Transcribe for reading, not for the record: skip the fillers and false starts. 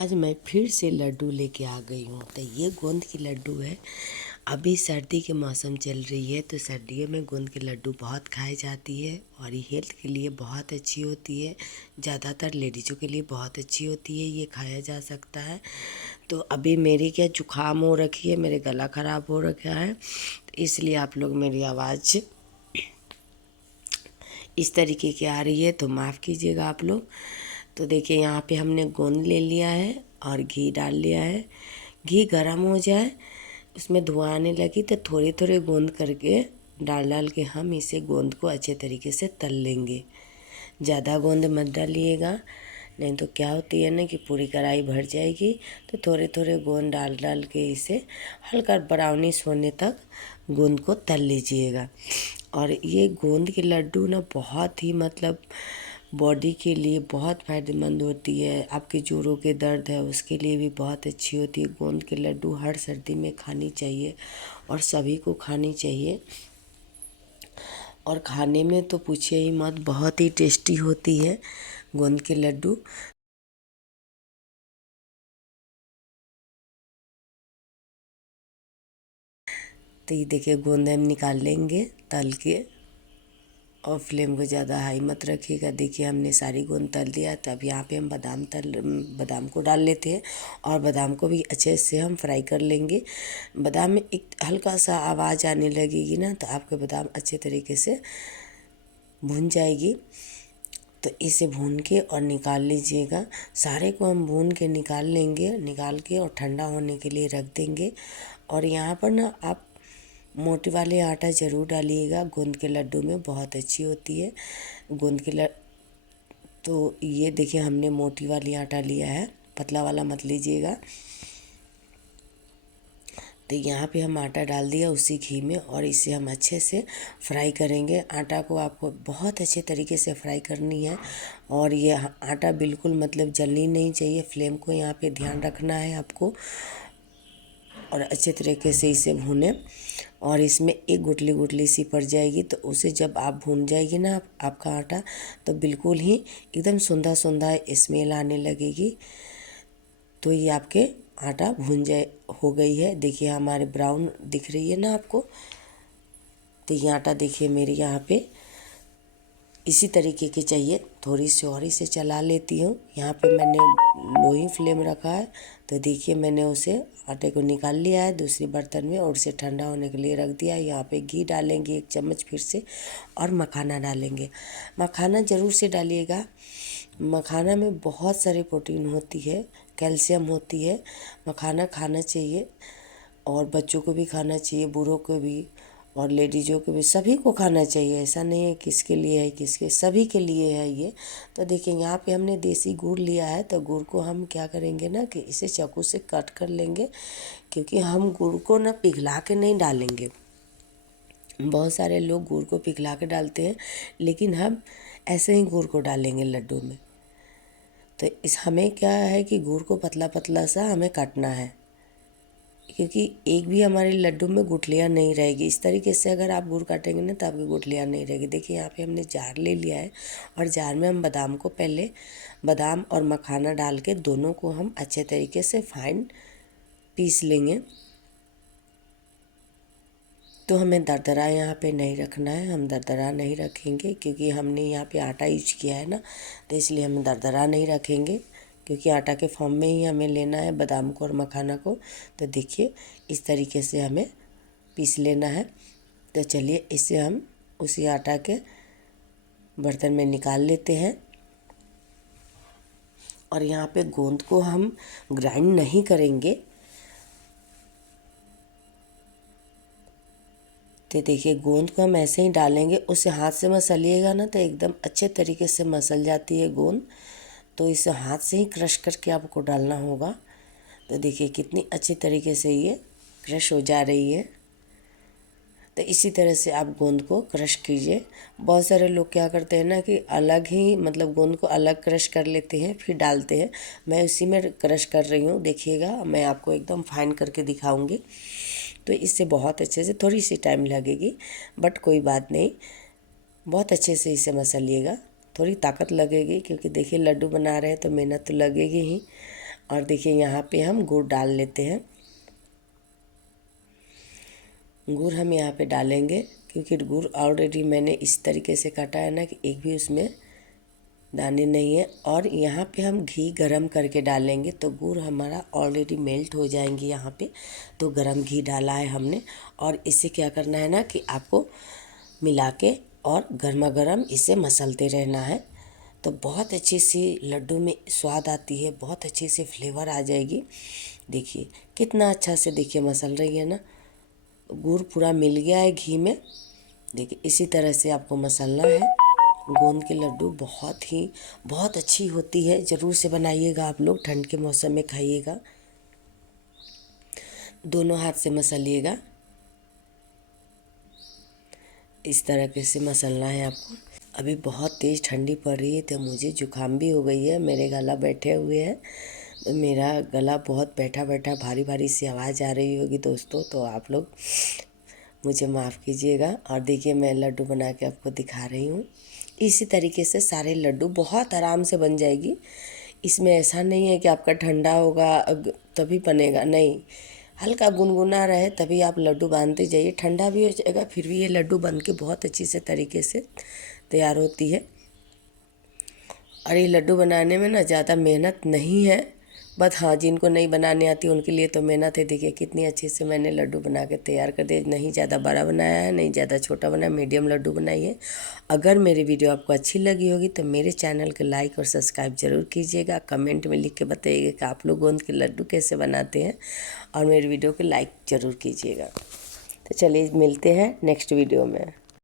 आज मैं फिर से लड्डू लेके आ गई हूँ। तो ये गोंद की लड्डू है। अभी सर्दी के मौसम चल रही है तो सर्दियों में गोंद के लड्डू बहुत खाई जाती है और ये हेल्थ के लिए बहुत अच्छी होती है। ज़्यादातर लेडीज़ों के लिए बहुत अच्छी होती है, ये खाया जा सकता है। तो अभी मेरी क्या जुकाम हो रखी है, मेरे गला ख़राब हो रखा है, तो इसलिए आप लोग मेरी आवाज़ इस तरीके की आ रही है तो माफ़ कीजिएगा आप लोग। तो देखिए यहाँ पे हमने गोंद ले लिया है और घी डाल लिया है। घी गर्म हो जाए, उसमें धुआं आने लगी तो थोड़े थोड़े गोंद करके डाल डाल के हम इसे गोंद को अच्छे तरीके से तल लेंगे। ज़्यादा गोंद मत डालिएगा, नहीं तो क्या होती है ना कि पूरी कढ़ाई भर जाएगी। तो थोड़े थोड़े गोंद डाल डाल के इसे हल्का ब्राउनिश होने तक गोंद को तल लीजिएगा। और ये गोंद के लड्डू ना बहुत ही बॉडी के लिए बहुत फ़ायदेमंद होती है। आपके जोड़ों के दर्द है उसके लिए भी बहुत अच्छी होती है। गोंद के लड्डू हर सर्दी में खानी चाहिए और सभी को खानी चाहिए। और खाने में तो पूछिए ही मत, बहुत ही टेस्टी होती है गोंद के लड्डू। तो ये देखिए गोंद हम निकाल लेंगे तल के, और फ्लेम को ज़्यादा हाई मत रखिएगा। देखिए हमने सारी गोंद तल दिया। तो अब यहाँ पे हम बादाम को डाल लेते हैं और बादाम को भी अच्छे से हम फ्राई कर लेंगे। बादाम में एक हल्का सा आवाज़ आने लगेगी ना तो आपके बादाम अच्छे तरीके से भुन जाएगी। तो इसे भून के और निकाल लीजिएगा। सारे को हम भून के निकाल लेंगे, निकाल के और ठंडा होने के लिए रख देंगे। और यहाँ पर ना आप मोटे वाले आटा ज़रूर डालिएगा, गोंद के लड्डू में बहुत अच्छी होती है गोंद के तो ये देखिए हमने मोटी वाली आटा लिया है, पतला वाला मत लीजिएगा। तो यहाँ पे हम आटा डाल दिया उसी घी में और इसे हम अच्छे से फ्राई करेंगे। आटा को आपको बहुत अच्छे तरीके से फ्राई करनी है और ये आटा बिल्कुल जलनी नहीं चाहिए। फ्लेम को यहाँ पे ध्यान रखना है आपको और अच्छे तरीके से इसे भूनें। और इसमें एक गुठली गुठली सी पड़ जाएगी तो उसे जब आप भून जाएगी ना आपका आटा, तो बिल्कुल ही एकदम सुंदर सुंदर स्मेल आने लगेगी। तो ये आपके आटा भून हो गई है। देखिए हमारे ब्राउन दिख रही है ना आपको। तो ये आटा देखिए मेरे यहाँ पे इसी तरीके की चाहिए। थोड़ी सी और इसे चला लेती हूँ। यहाँ पे मैंने लो ही फ्लेम रखा है। तो देखिए मैंने उसे आटे को निकाल लिया है दूसरी बर्तन में और उसे ठंडा होने के लिए रख दिया है। यहाँ पे घी डालेंगे 1 चम्मच फिर से और मखाना डालेंगे। मखाना ज़रूर से डालिएगा। मखाना में बहुत सारी प्रोटीन होती है, कैल्शियम होती है। मखाना खाना चाहिए और बच्चों को भी खाना चाहिए, बूढ़ों को भी और लेडीज़ों को भी, सभी को खाना चाहिए। ऐसा नहीं है किसके लिए है किसके, सभी के लिए है ये। तो देखिए यहाँ पे हमने देसी गुड़ लिया है। तो गुड़ को हम क्या करेंगे ना कि इसे चाकू से कट कर लेंगे, क्योंकि हम गुड़ को ना पिघला के नहीं डालेंगे। बहुत सारे लोग गुड़ को पिघला के डालते हैं, लेकिन हम ऐसे ही गुड़ को डालेंगे लड्डू में। तो हमें क्या है कि गुड़ को पतला पतला सा हमें काटना है, क्योंकि एक भी हमारे लड्डू में गुठलियाँ नहीं रहेगी। इस तरीके से अगर आप गुड़ काटेंगे ना तो आपकी गुठलियाँ नहीं रहेगी। देखिए यहाँ पे हमने जार ले लिया है और जार में हम बादाम को पहले बादाम और मखाना डाल के दोनों को हम अच्छे तरीके से फाइन पीस लेंगे। तो हमें दरदरा यहाँ पे नहीं रखना है, हम दरदरा नहीं रखेंगे क्योंकि हमने यहाँ पे आटा यूज किया है ना, तो इसलिए हम दरदरा नहीं रखेंगे, क्योंकि आटा के फॉर्म में ही हमें लेना है बादाम को और मखाना को। तो देखिए इस तरीके से हमें पीस लेना है। तो चलिए इसे हम उसी आटा के बर्तन में निकाल लेते हैं। और यहाँ पे गोंद को हम ग्राइंड नहीं करेंगे। तो देखिए गोंद को हम ऐसे ही डालेंगे, उसे हाथ से मसलिएगा ना तो एकदम अच्छे तरीके से मसल जाती है गोंद। तो इसे हाथ से ही क्रश करके आपको डालना होगा। तो देखिए कितनी अच्छी तरीके से ये क्रश हो जा रही है। तो इसी तरह से आप गोंद को क्रश कीजिए। बहुत सारे लोग क्या करते हैं ना कि अलग ही गोंद को अलग क्रश कर लेते हैं फिर डालते हैं। मैं उसी में क्रश कर रही हूँ, देखिएगा मैं आपको एकदम फाइन करके दिखाऊंगी। तो इससे बहुत अच्छे से, थोड़ी सी टाइम लगेगी बट कोई बात नहीं, बहुत अच्छे से इसे मसलिएगा। थोड़ी ताकत लगेगी क्योंकि देखिए लड्डू बना रहे हैं तो मेहनत तो लगेगी ही। और देखिए यहाँ पे हम गुड़ डाल लेते हैं। गुड़ हम यहाँ पे डालेंगे क्योंकि गुड़ ऑलरेडी मैंने इस तरीके से काटा है ना कि एक भी उसमें दाने नहीं है। और यहाँ पे हम घी गरम करके डालेंगे तो गुड़ हमारा ऑलरेडी मेल्ट हो जाएंगे यहाँ पे। तो गरम घी डाला है हमने और इसे क्या करना है ना कि आपको मिला के और गर्मा गर्म इसे मसलते रहना है। तो बहुत अच्छी सी लड्डू में स्वाद आती है, बहुत अच्छी सी फ्लेवर आ जाएगी। देखिए कितना अच्छा से देखिए मसल रही है ना, गुड़ पूरा मिल गया है घी में। देखिए इसी तरह से आपको मसलना है। गोंद के लड्डू बहुत अच्छी होती है, ज़रूर से बनाइएगा आप लोग, ठंड के मौसम में खाइएगा। दोनों हाथ से मसलिएगा, इस तरह से मसलना है आपको। अभी बहुत तेज़ ठंडी पड़ रही है तो मुझे जुकाम भी हो गई है, मेरे गला बैठे हुए हैं। मेरा गला बहुत बैठा बैठा भारी भारी सी आवाज़ आ रही होगी दोस्तों, तो आप लोग मुझे माफ़ कीजिएगा। और देखिए मैं लड्डू बना के आपको दिखा रही हूँ। इसी तरीके से सारे लड्डू बहुत आराम से बन जाएगी। इसमें ऐसा नहीं है कि आपका ठंडा होगा तभी बनेगा, नहीं, हल्का गुनगुना रहे तभी आप लड्डू बांधते जाइए। ठंडा भी हो जाएगा फिर भी ये लड्डू बन के बहुत अच्छी से तरीके से तैयार होती है। और ये लड्डू बनाने में ना ज़्यादा मेहनत नहीं है, बस हाँ जिनको नहीं बनाने आती उनके लिए तो मेहनत है। देखिए कितनी अच्छे से मैंने लड्डू बना के तैयार कर दिया। नहीं ज़्यादा बड़ा बनाया है, नहीं ज़्यादा छोटा बनाया, मीडियम लड्डू बनाई है। अगर मेरी वीडियो आपको अच्छी लगी होगी तो मेरे चैनल को लाइक और सब्सक्राइब ज़रूर कीजिएगा। कमेंट में लिख के बताइएगा कि आप लोग गोंद के लड्डू कैसे बनाते हैं, और मेरी वीडियो को लाइक ज़रूर कीजिएगा। तो चलिए मिलते हैं नेक्स्ट वीडियो में।